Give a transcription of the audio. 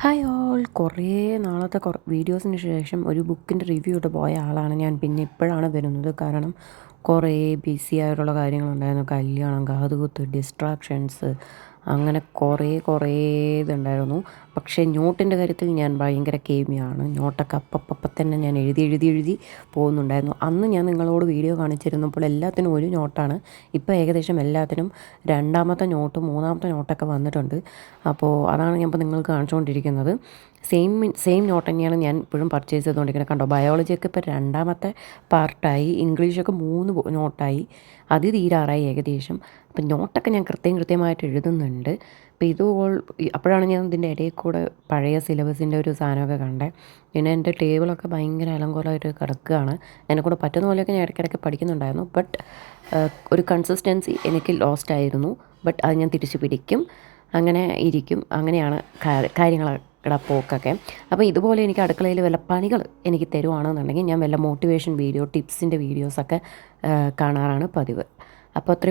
Hi all, കുറേ നാളത്തെ വീഡിയോസിന് ശേഷം ഒരു ബുക്കിൻ്റെ റിവ്യൂ ഇട്ട് പോയ ആളാണ് ഞാൻ. പിന്നെ ഇപ്പോഴാണ് വരുന്നത്. കാരണം കുറേ ബിസി ആയിട്ടുള്ള കാര്യങ്ങളുണ്ടായിരുന്നു. കല്യാണം, കാതുകുത്ത്, ഡിസ്ട്രാക്ഷൻസ്, അങ്ങനെ കുറേ ഇതുണ്ടായിരുന്നു. പക്ഷേ നോട്ടിൻ്റെ കാര്യത്തിൽ ഞാൻ ഭയങ്കര കേമിയാണ്. നോട്ടൊക്കെ അപ്പം തന്നെ ഞാൻ എഴുതി പോകുന്നുണ്ടായിരുന്നു. അന്ന് ഞാൻ നിങ്ങളോട് വീഡിയോ കാണിച്ചിരുന്നപ്പോൾ എല്ലാത്തിനും ഒരു നോട്ടാണ്. ഇപ്പോൾ ഏകദേശം എല്ലാത്തിനും രണ്ടാമത്തെ നോട്ടും മൂന്നാമത്തെ നോട്ടൊക്കെ വന്നിട്ടുണ്ട്. അപ്പോൾ അതാണ് ഞാൻ ഇപ്പോൾ നിങ്ങൾക്ക് കാണിച്ചുകൊണ്ടിരിക്കുന്നത്. സെയിം നോട്ട് തന്നെയാണ് ഞാൻ ഇപ്പോഴും പർച്ചേസ് ചെയ്തുകൊണ്ടിരിക്കുന്നത്. കണ്ടോ, ബയോളജിയൊക്കെ ഇപ്പോൾ രണ്ടാമത്തെ പാർട്ടായി, ഇംഗ്ലീഷൊക്കെ 3 നോട്ടായി, അത് തീരാറായി ഏകദേശം. അപ്പം നോട്ടൊക്കെ ഞാൻ കൃത്യമായിട്ട് എഴുതുന്നുണ്ട്. അപ്പോൾ അപ്പോഴാണ് ഞാൻ ഇതിൻ്റെ ഇടയിൽ കൂടെ പഴയ സിലബസിൻ്റെ ഒരു സാധനമൊക്കെ കണ്ടത്. പിന്നെ എൻ്റെ ടേബിളൊക്കെ ഭയങ്കര അലങ്കോലമായിട്ട് കിടക്കുകയാണ്. എന്നെക്കൂടെ പറ്റുന്ന പോലെയൊക്കെ ഞാൻ ഇടയ്ക്കിടയ്ക്ക് പഠിക്കുന്നുണ്ടായിരുന്നു. ബട്ട് ഒരു കൺസിസ്റ്റൻസി എനിക്ക് ലോസ്റ്റ് ആയിരുന്നു. ബട്ട് അത് ഞാൻ തിരിച്ചു പിടിക്കും. അങ്ങനെ ഇരിക്കും. അങ്ങനെയാണ് കാര്യങ്ങളുടെ പോക്കൊക്കെ. അപ്പോൾ ഇതുപോലെ എനിക്ക് അടുക്കളയിൽ വല്ല പണികൾ എനിക്ക് തരുവാണെന്നുണ്ടെങ്കിൽ ഞാൻ വല്ല മോട്ടിവേഷൻ വീഡിയോ, ടിപ്സിൻ്റെ വീഡിയോസൊക്കെ കാണാറാണ് പതിവ്. അപ്പോൾ അത്രയും